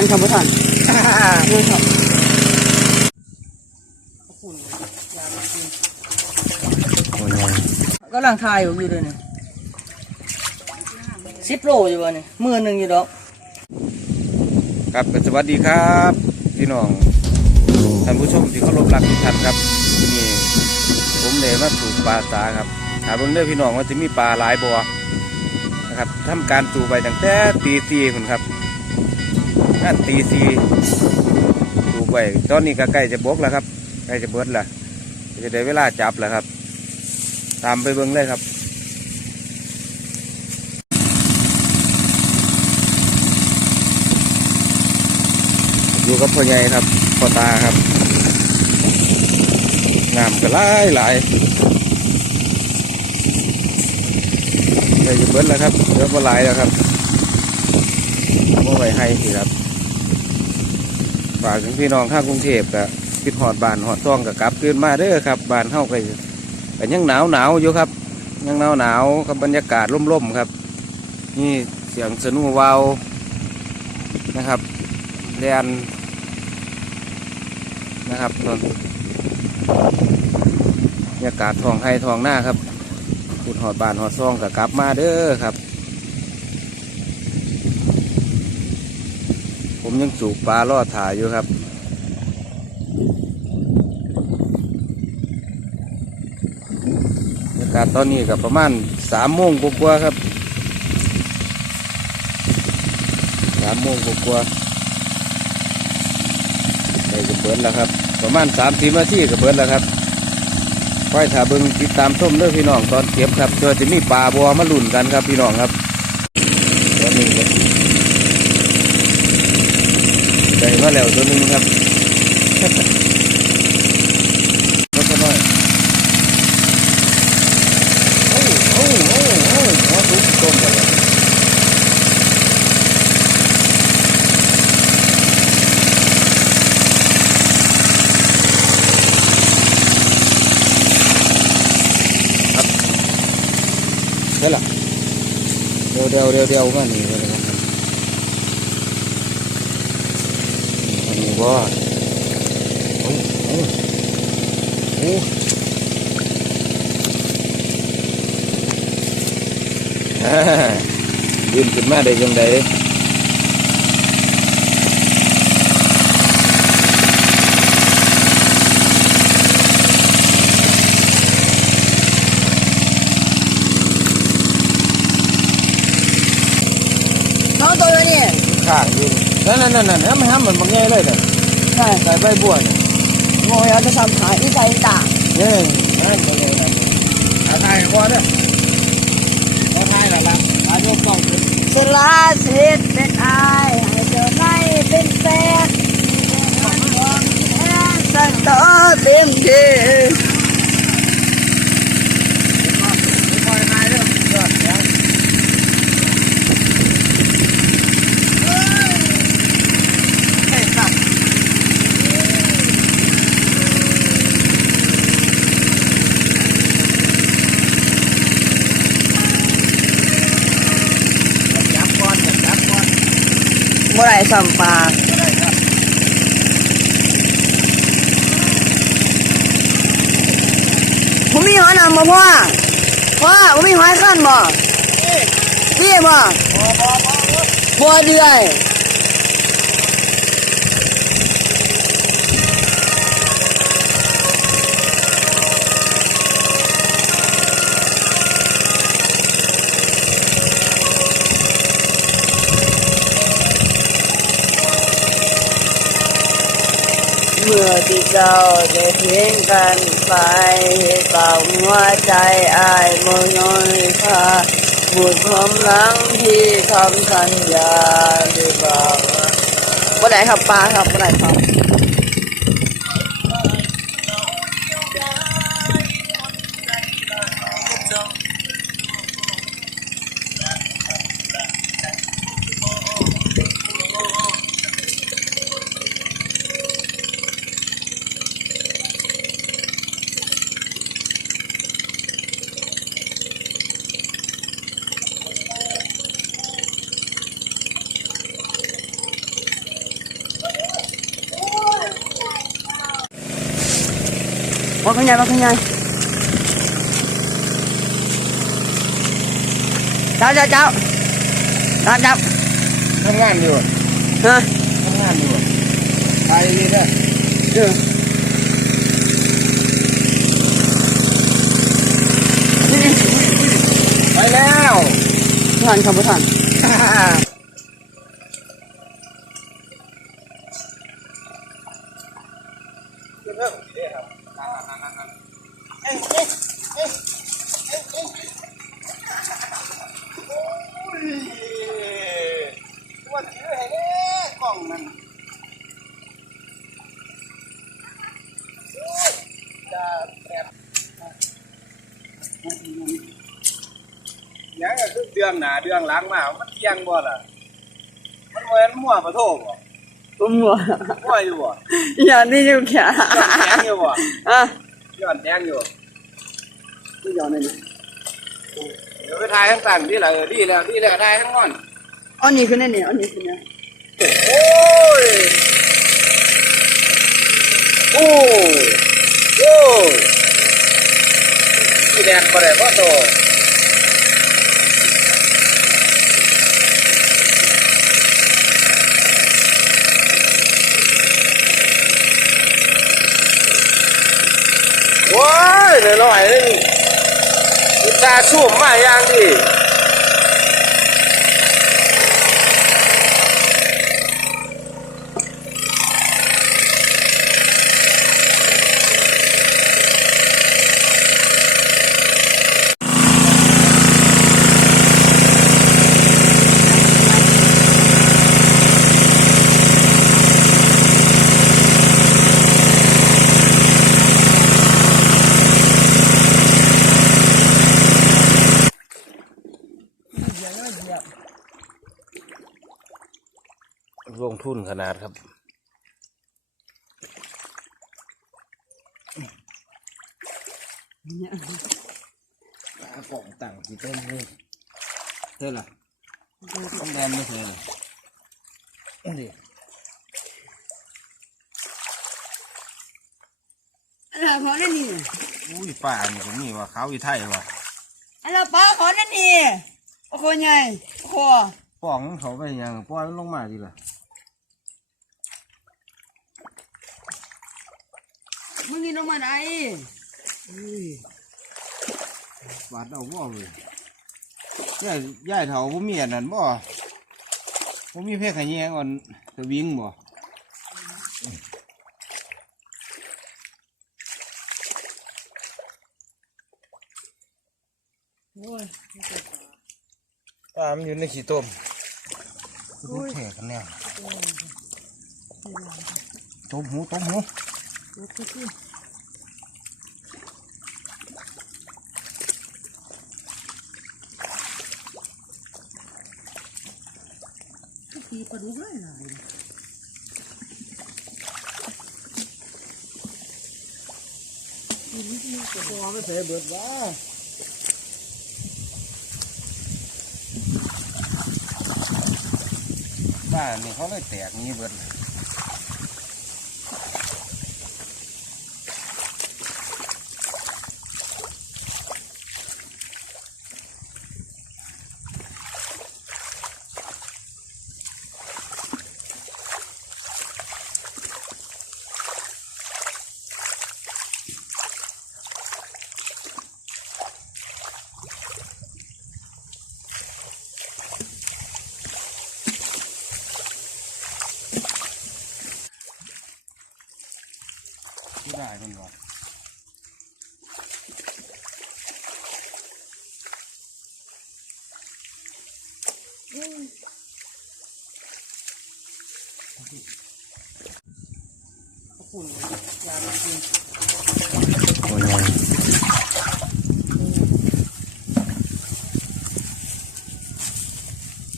ันครับบ่ทันนี่ครับขอบคุณยาดีจริงโอ้ยกำลังทายอยู่อยู่เลยเนี่สิบโลอยู่วะนี่มือหนึ่งอยู่ดอกครับสวัสดีครับพี่น้องท่านผู้ชมที่เคารพรักทุกท่านครับวันนี้ผมเลยมาสูบปลาสาครับถาเบิ่งเด้อพี่น้องว่าจะมีปลาหลายบ่นะครับทำการสูบไปตั้งแต่ตีสี่คุณครับ งานตีสี่สูไปตอนนี้ก็ใกล้จะบกแล้วครับใกล้จะเบิดแล้วจะได้เวลาจับแล้วครับ ตามไปเบิ่งเลยครับอยู่กับพ่อใหญ่ครับพ่อตาครับน้ำก็หลายหลายได้อยู่เบิดแล้วครับเยอะมาหลายแล้วครับเมื่อไหร่ให้สิครับ ฝากถึงพี่น้องข้างกรุงเทพกับคิดหอดบานหอดซ่องกับกลับคืนมาเด้อครับบานเฮาก็ก็ยังหนาวหนาวอยู่ครับ ยังหนาวหนาวกับบรรยากาศร่มๆครับ นี่เสียงสนุวาวนะครับเรียนนะครับนนบรรยากาศทองไห้ทองหน้าครับขุดหอดบานหอดซองกับกลับมาเด้อครับ ผมยังสูบปลาลอดถ่ายอยู่ครับบรรยากาศตอนนี้กับประมาณสามโมงกว่าครับสามโมงกว่าไปกับเบิร์ดแล้วครับ ประมาณสามสี่นาทีกับเบิร์ดแล้วครับค่อยถ้าเบิ่งติดตามชมเด้อพี่น้องตอนเก็บครับเพื่อจะมีปลาบัวมาลุ่นกันครับพี่น้องครับตัวนี้ครับได้ มาแล้วตัวนึงครับรถน้อยโอ้โอ้โอ้โหโอ้โหัวทุกต้มเลยครับเดี๋ยวล่ะเดี๋ยวเดี๋ยวเดี๋ยวเดี๋ยวมาหนี่เลย องตัวนี้ข้างอยู่นั่ นนั่นนั่นนั่นมันห้ามมันบางแง่เลยเนี่ยใช่ใส่ใบบัวเนี่ยงอยจะทำขายที่ใส่ตานี่นั่นบางแง่เลยอาไทยพอเนี่ยพอไทยแล้วล่ะอายุเก่าขึ้นสลาสิทธิ์เป็นอายให้เจอไม่เป็นแฟนสันต่อเต็มที่คอยไทยเริ่มยอดแล้วเฮ้ยครับจับก่อนจับก่อน เมื่อไรสัมปลาผมมีหอยนางบ่พ่อพ่อผมมีหอยขั้นบ่พี่บ่บ่เดือย ที่เจ้าได้เพียงกันไปเป่าหัวใจอายมน้อยค่าบุญความหลังที่คำสัญญาหรือเปล่าบ่ได้ครับปลาครับบ่ได้ครับ คุณยายบอกคุณยายเจ้าเจ้าเจ้าเจ้าเจ้าทำงานอยู่ฮะทำงานอยู่ไปนี่เด้อเออนี่ไปแล้วท่านครับท่าน ว่าถือให้แน่กล้องมันจะแบบ ยังก็คือเดืองหนาเดืองหล้างมามันเที่ยงบ่ล่ะ มันเหมือนมั่วปะโถบ่ผมหัวมั่วอยู่บ่อย่านี่อยู่แค่ย้อนแทงอยู่บ่อะย้อนแทงอยู่ไม่ยอมเลยเดี๋ยวไปถ่ายข้างต่างดีแล้วเออดีแล้วดีแล้วถ่ายข้างนอนอันนี้คือเนี่ยอันนี้คือเนี่ยโอ้ยโอ้ ยโอ้ยสีแดงบ่ได้บ่โตโอ้ยเดี๋ยหน่อยนึงตส่าห์สุ่มมาอย่างดี ทุนขนาดครับกล่องต่างกี่เต้นเลยเท่าไหร่ต้องแดนไม่เท่าไหร่นี่อะไรขอนั่นนี่อุ้ยป่านี่ก็มีว่าเขาอีไทยว่ะอะไรป้าขอนั่นนี่โอ้โหใหญ่โอ้โหป้องเขาไปยังปล่อยมันลงมาดีล่ะ มึงกินลงมาไหนบาดเอาบ่เลยย่ายย่ายเถาบ่มีอันนั้นบ่บ่มีเพศขยงอ่อนสวิงบ่โอ้ยตามอยู่ในขี้ต้มดูแข่กันแน่ต้มหูต้มหู ตีปลาดุกเลยนะตัวไม่ใส่เบิดว่าบ้านนี่เขาเลยแตกนี้เบิดที่ได้มันวะโอ้ย เ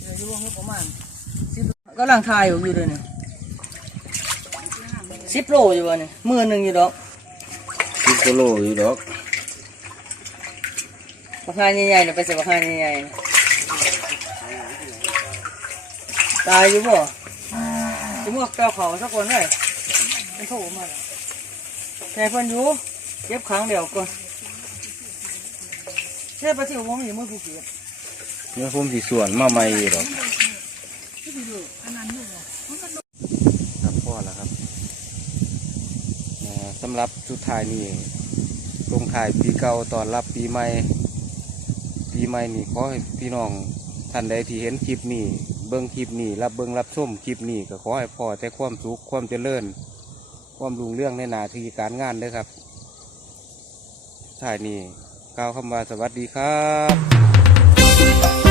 ดี๋ยวอยู่วงประมาณก็ลังทายอยู่อยู่เลยเนี่ยสิบโลอยู่วะเนี่ยมือหนึ่งอยู่ดอก สิบกิโลอยู่ดอกบักฮานใหญ่ๆเนี่ยไปใส่บักฮานใหญ่ๆน่ะตายอยู่บ่จะมวกเปลาเขาสักคนเลยเป็นโถมาแล้วแต่เพิ่นอยู่เก็บครั้งเดียวก่อนเทพที่ผมมีมือกูเก็บเนื้อผมสีส่วนมาใหม่หรอกครับพ่อแล้วครับอ่า สำหรับสุดท้ายนี่ลงท้ายปีเก่าตอนรับปีใหม่ ปีใหม่นี่ขอให้พี่น้องท่านใดที่เห็นคลิปนี้ เบิ้งคลิปนี้ รับเบิ้งรับชมคลิปนี้ก็ขอให้พอแต่ความสุขความเจริญ ความรุ่งเรื่องในหนาที่การงานเด้อครับท้ายนี้กล่าวคำว่าสวัสดีครับ